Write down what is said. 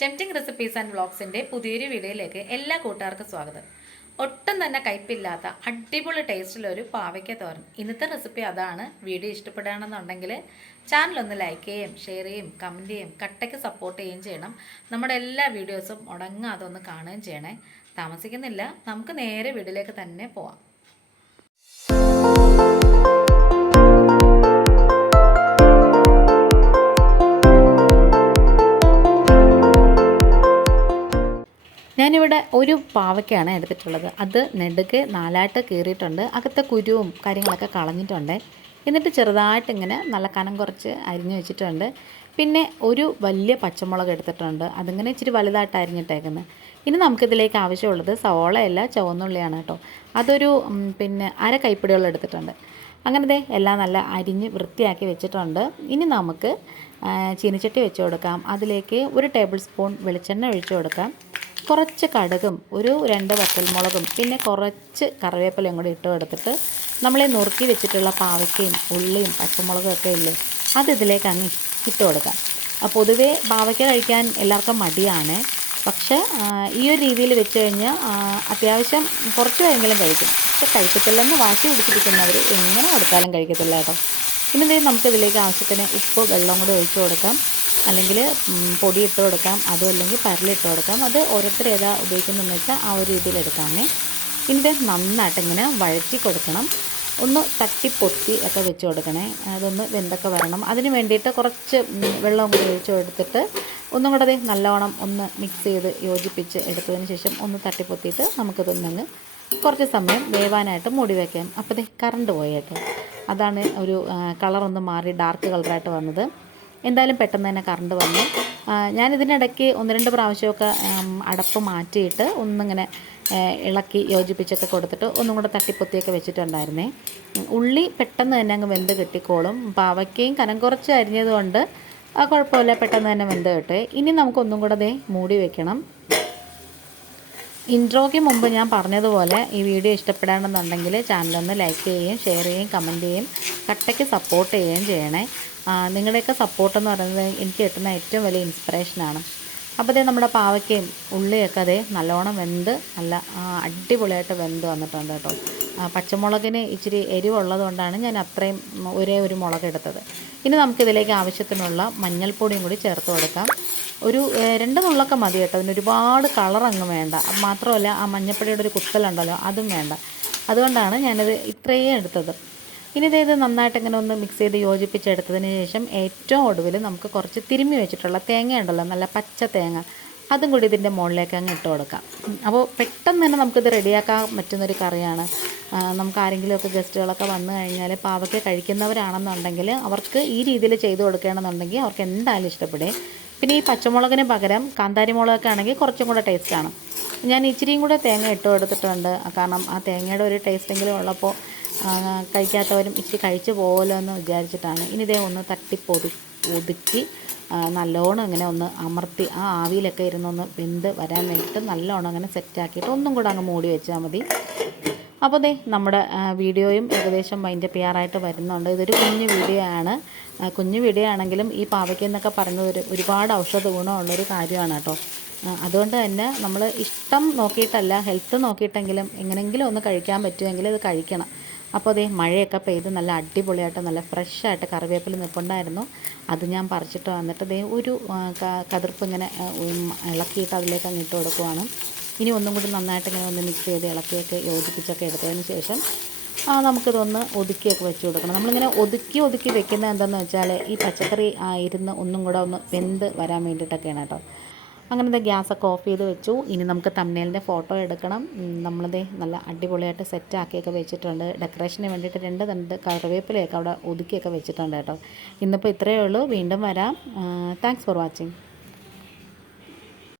Tempting recipes and വ്ളോഗ്സിന്റെ പുതിയൊരു വീഡിയോയിലേക്ക് എല്ലാ കൂട്ടുകാർക്കും സ്വാഗതം. ഒട്ടും തന്നെ കയ്പില്ലാത്ത അടിപൊളി ടേസ്റ്റിലൊരു പാവയ്ക്ക തോരൻ. ഇന്നത്തെ റെസിപ്പി അതാണ്. വീഡിയോ ഇഷ്ടപ്പെടുകയാണെന്നുണ്ടെങ്കിൽ ചാനൽ ഒന്ന് ലൈക്ക് ചെയ്യും ഷെയർ ചെയ്യും കമന്റ് ചെയ്യും കട്ടയ്ക്ക് സപ്പോർട്ട് ചെയ്യുകയും ചെയ്യണം. നമ്മുടെ എല്ലാ വീഡിയോസും മുടങ്ങാതെ ഒന്ന് കാണുകയും ചെയ്യണേ. താമസിക്കുന്നില്ല. നമുക്ക് നേരെ വീഡിയോയിലേക്ക് തന്നെ പോവാം. ഞാനിവിടെ ഒരു പാവയ്ക്കാണ് എടുത്തിട്ടുള്ളത്. അത് നെടുക്ക് നാലായിട്ട് കീറിയിട്ടുണ്ട്. അകത്തെ കുരുവും കാര്യങ്ങളൊക്കെ കളഞ്ഞിട്ടുണ്ട്. എന്നിട്ട് ചെറുതായിട്ട് ഇങ്ങനെ നല്ല കനം കുറച്ച് അരിഞ്ഞു വെച്ചിട്ടുണ്ട്. പിന്നെ ഒരു വലിയ പച്ചമുളക് എടുത്തിട്ടുണ്ട്. അതിങ്ങനെ ഇച്ചിരി വലുതായിട്ട് അരിഞ്ഞിട്ടേക്കുന്നത് ഇനി നമുക്കിതിലേക്ക് ആവശ്യമുള്ളത് സവോളയല്ല ചുവന്നുള്ളിയാണ് കേട്ടോ. അതൊരു പിന്നെ അര കൈപ്പിടികൾ എടുത്തിട്ടുണ്ട്. അങ്ങനത്തെ എല്ലാം നല്ല അരിഞ്ഞ് വൃത്തിയാക്കി വെച്ചിട്ടുണ്ട്. ഇനി നമുക്ക് ചീനിച്ചട്ടി വെച്ച് കൊടുക്കാം. അതിലേക്ക് ഒരു ടേബിൾ സ്പൂൺ വെളിച്ചെണ്ണ ഒഴിച്ചു കൊടുക്കാം. കുറച്ച് കടുകും ഒരു രണ്ട് വറ്റൽമുളകും പിന്നെ കുറച്ച് കറിവേപ്പിലയും കൂടി ഇട്ട് കൊടുത്തിട്ട് നമ്മളെ നുറുക്കി വെച്ചിട്ടുള്ള പാവയ്ക്കയും ഉള്ളിയും പച്ചമുളകും ഒക്കെ ഇല്ലേ അത് ഇതിലേക്ക് അങ്ങ് ഇട്ട് കൊടുക്കാം. പൊതുവേ പാവയ്ക്ക കഴിക്കാൻ എല്ലാവർക്കും മടിയാണ്. പക്ഷേ ഈ ഒരു രീതിയിൽ വെച്ച് കഴിഞ്ഞാൽ അത്യാവശ്യം കുറച്ച് എങ്കിലും കഴിക്കും. പക്ഷെ കഴിക്കത്തില്ലെന്ന് വാശി പിടിച്ചിരിക്കുന്നവർ എങ്ങനെ കൊടുത്താലും കഴിക്കത്തില്ല കേട്ടോ. പിന്നെ നമുക്കിതിലേക്ക് ആവശ്യത്തിന് ഉപ്പ് വെള്ളം കൂടി ഒഴിച്ചു കൊടുക്കാം. അല്ലെങ്കിൽ പൊടി ഇട്ട് കൊടുക്കാം. അതും അല്ലെങ്കിൽ പരലിട്ട് കൊടുക്കാം. അത് ഓരോരുത്തർ ഏതാ ഉപയോഗിക്കുന്നതെന്ന് വെച്ചാൽ ആ ഒരു രീതിയിൽ എടുക്കാമേ. ഇനി നന്നായിട്ട് ഇങ്ങനെ വഴറ്റി കൊടുക്കണം. ഒന്ന് തട്ടി പൊത്തി ഒക്കെ വെച്ച് കൊടുക്കണേ. അതൊന്ന് വെന്തൊക്കെ വരണം. അതിന് വേണ്ടിയിട്ട് കുറച്ച് വെള്ളം കൂടി ഒഴിച്ച് കൊടുത്തിട്ട് ഒന്നും കൂടെ അതേ നല്ലോണം ഒന്ന് മിക്സ് ചെയ്ത് യോജിപ്പിച്ച് എടുത്തതിന് ശേഷം ഒന്ന് തട്ടിപ്പൊത്തിയിട്ട് നമുക്കിതൊന്നങ്ങ് കുറച്ച് സമയം വേവാനായിട്ട് മൂടി വയ്ക്കാം അപ്പോൾ ദേ കറണ്ട് പോയേട്ടോ അതാണ് ഒരു കളറൊന്ന് മാറി ഡാർക്ക് കളറായിട്ട് വന്നത്. എന്തായാലും പെട്ടെന്ന് തന്നെ കറണ്ട് വന്നു. ഞാൻ ഞാനിതിനിടയ്ക്ക് ഒന്ന് രണ്ട് പ്രാവശ്യമൊക്കെ അടപ്പ് മാറ്റിയിട്ട് ഒന്നിങ്ങനെ ഇളക്കി യോജിപ്പിച്ചൊക്കെ കൊടുത്തിട്ട് ഒന്നും കൂടെ തട്ടിപ്പൊത്തിയൊക്കെ വെച്ചിട്ടുണ്ടായിരുന്നേ. ഉള്ളി പെട്ടെന്ന് തന്നെ അങ്ങ് വെന്ത് കിട്ടിക്കോളും. പാവയ്ക്കയും കനം കുറച്ച് അരിഞ്ഞതുകൊണ്ട് ആ കുഴപ്പമില്ല പെട്ടെന്ന് തന്നെ വെന്ത് കിട്ടെ. ഇനി നമുക്കൊന്നും കൂടെ ദേ മൂടി വെക്കണം. ഇൻട്രോയ്ക്ക് മുമ്പ് ഞാൻ പറഞ്ഞതുപോലെ ഈ വീഡിയോ ഇഷ്ടപ്പെടാണെന്നുണ്ടെങ്കിൽ ചാനലൊന്ന് ലൈക്ക് ചെയ്യുകയും ഷെയർ ചെയ്യുകയും കമന്റ് ചെയ്യുകയും കട്ടയ്ക്ക് സപ്പോർട്ട് ചെയ്യുകയും ചെയ്യണേ. നിങ്ങളുടെയൊക്കെ സപ്പോർട്ടെന്ന് പറയുന്നത് എനിക്ക് കിട്ടുന്ന ഏറ്റവും വലിയ ഇൻസ്പിറേഷനാണ് അപ്പോൾ അതേ നമ്മുടെ പാവയ്ക്കയും ഉള്ളിയൊക്കെ അതേ നല്ലോണം വെന്ത് നല്ല അടിപൊളിയായിട്ട് വെന്ത് വന്നിട്ടുണ്ട് കേട്ടോ. പച്ചമുളകിന് ഇച്ചിരി എരിവുള്ളത് കൊണ്ടാണ് ഞാൻ അത്രയും ഒരേ ഒരു മുളക് എടുത്തത്. ഇനി നമുക്കിതിലേക്ക് ആവശ്യത്തിനുള്ള മഞ്ഞൾപ്പൊടിയും കൂടി ചേർത്ത് കൊടുക്കാം. ഒരു രണ്ട് നുള്ളൊക്കെ മതി കേട്ടോ. അതിന് ഒരുപാട് കളർ അങ്ങ് വേണ്ട. മാത്രമല്ല ആ മഞ്ഞൾപ്പൊടിയുടെ ഒരു കുത്തലുണ്ടല്ലോ അതും വേണ്ട. അതുകൊണ്ടാണ് ഞാനത് ഇത്രയും എടുത്തത്. ഇനി ഇത് നന്നായിട്ട് ഇങ്ങനെ ഒന്ന് മിക്സ് ചെയ്ത് യോജിപ്പിച്ചെടുത്തതിന് ശേഷം ഏറ്റവും ഒടുവിൽ നമുക്ക് കുറച്ച് തിരുമ്മി വെച്ചിട്ടുള്ള തേങ്ങ ഉണ്ടല്ലോ നല്ല പച്ച തേങ്ങ. അതും കൂടി ഇതിന്റെ മുകളിലേക്ക് അങ്ങ് ഇട്ട് കൊടുക്കാം. അപ്പോൾ പെട്ടെന്ന് തന്നെ നമുക്കിത് റെഡിയാക്കാൻ പറ്റുന്നൊരു കറിയാണ്. നമുക്ക് ആരെങ്കിലുമൊക്കെ ഗസ്റ്റുകളൊക്കെ വന്നു കഴിഞ്ഞാൽ പാവയ്ക്ക് കഴിക്കുന്നവരാണെന്നുണ്ടെങ്കിൽ അവർക്ക് ഈ രീതിയിൽ ചെയ്ത് കൊടുക്കുകയാണെന്നുണ്ടെങ്കിൽ അവർക്ക് എന്തായാലും ഇഷ്ടപ്പെടും. പിന്നെ ഈ പച്ചമുളകിന് പകരം കാന്താരി മുളകൊക്കെ ആണെങ്കിൽ കുറച്ചും കൂടെ ടേസ്റ്റാണ് ഞാൻ ഇച്ചിരിയും കൂടെ തേങ്ങ ഇട്ട് കൊടുത്തിട്ടുണ്ട്. കാരണം ആ തേങ്ങയുടെ ഒരു ടേസ്റ്റെങ്കിലും ഉള്ളപ്പോൾ കഴിക്കാത്തവരും ഇച്ചിരി കഴിച്ചു പോകുമല്ലോ എന്ന് വിചാരിച്ചിട്ടാണ്. ഇനി ഇതേ ഒന്ന് തട്ടിപ്പൊതു ഒതുക്കി നല്ലോണം ഇങ്ങനെ ഒന്ന് അമർത്തി ആ ആവിയിലൊക്കെ ഇരുന്നൊന്ന് വെന്ത് വരാൻ വേണ്ടിയിട്ട് നല്ലോണം അങ്ങനെ സെറ്റാക്കിയിട്ട് ഒന്നും കൂടെ അങ്ങ് മൂടി വെച്ചാൽ മതി. അപ്പോൾ ദേ നമ്മുടെ വീഡിയോയും ഏകദേശം അതിന്റെ പിയാറായിട്ട് വരുന്നുണ്ട്. ഇതൊരു കുഞ്ഞു വീഡിയോ ആണ്. കുഞ്ഞു വീഡിയോ ആണെങ്കിലും ഈ പാവയ്ക്ക എന്നൊക്കെ പറയുന്നത് ഒരു ഒരുപാട് ഔഷധ ഗുണമുള്ളൊരു കാര്യമാണ് കേട്ടോ. അതുകൊണ്ട് തന്നെ നമ്മൾ ഇഷ്ടം നോക്കിയിട്ടല്ല ഹെൽത്ത് നോക്കിയിട്ടെങ്കിലും എങ്ങനെയെങ്കിലും ഒന്ന് കഴിക്കാൻ പറ്റുമെങ്കിൽ ഇത് കഴിക്കണം. അപ്പോൾ അതേ മഴയൊക്കെ പെയ്ത് നല്ല അടിപൊളിയായിട്ട് നല്ല ഫ്രഷായിട്ട് കറിവേപ്പില നിൽപ്പുണ്ടായിരുന്നു അത് ഞാൻ പറിച്ചിട്ട് വന്നിട്ട് ദേ ഒരു കതിർപ്പ് ഇങ്ങനെ ഇളക്കിയിട്ട് അതിലേക്ക് അങ്ങ് ഇട്ട് കൊടുക്കുവാണ്. ഇനി ഒന്നും കൂടി നന്നായിട്ട് ഇങ്ങനെ ഒന്ന് മിക്സ് ചെയ്ത് ഇളക്കിയൊക്കെ യോജിപ്പിച്ചൊക്കെ എടുത്തതിന് ശേഷം നമുക്കിതൊന്ന് ഒതുക്കിയൊക്കെ വെച്ച് കൊടുക്കണം. നമ്മളിങ്ങനെ ഒതുക്കി ഒതുക്കി വെക്കുന്നത് എന്താണെന്ന് വെച്ചാൽ ഈ പച്ചക്കറി ഇരുന്ന് ഒന്നും കൂടെ ഒന്ന് വെന്ത് വരാൻ വേണ്ടിയിട്ടൊക്കെയാണ് കേട്ടോ. അങ്ങനത്തെ ഗ്യാസൊക്കെ ഓഫ് ചെയ്ത് വെച്ചു. ഇനി നമുക്ക് തമ്മനേലിന്റെ ഫോട്ടോ എടുക്കണം. നമ്മളത് നല്ല അടിപൊളിയായിട്ട് സെറ്റ് ആക്കിയൊക്കെ വെച്ചിട്ടുണ്ട്. ഡെക്കറേഷന് വേണ്ടിയിട്ട് രണ്ട് രണ്ട് കറിവേപ്പിലയൊക്കെ അവിടെ ഒതുക്കിയൊക്കെ വെച്ചിട്ടുണ്ട് കേട്ടോ. ഇന്നിപ്പോൾ ഇത്രയേ ഉള്ളൂ. വീണ്ടും വരാം. Thanks for watching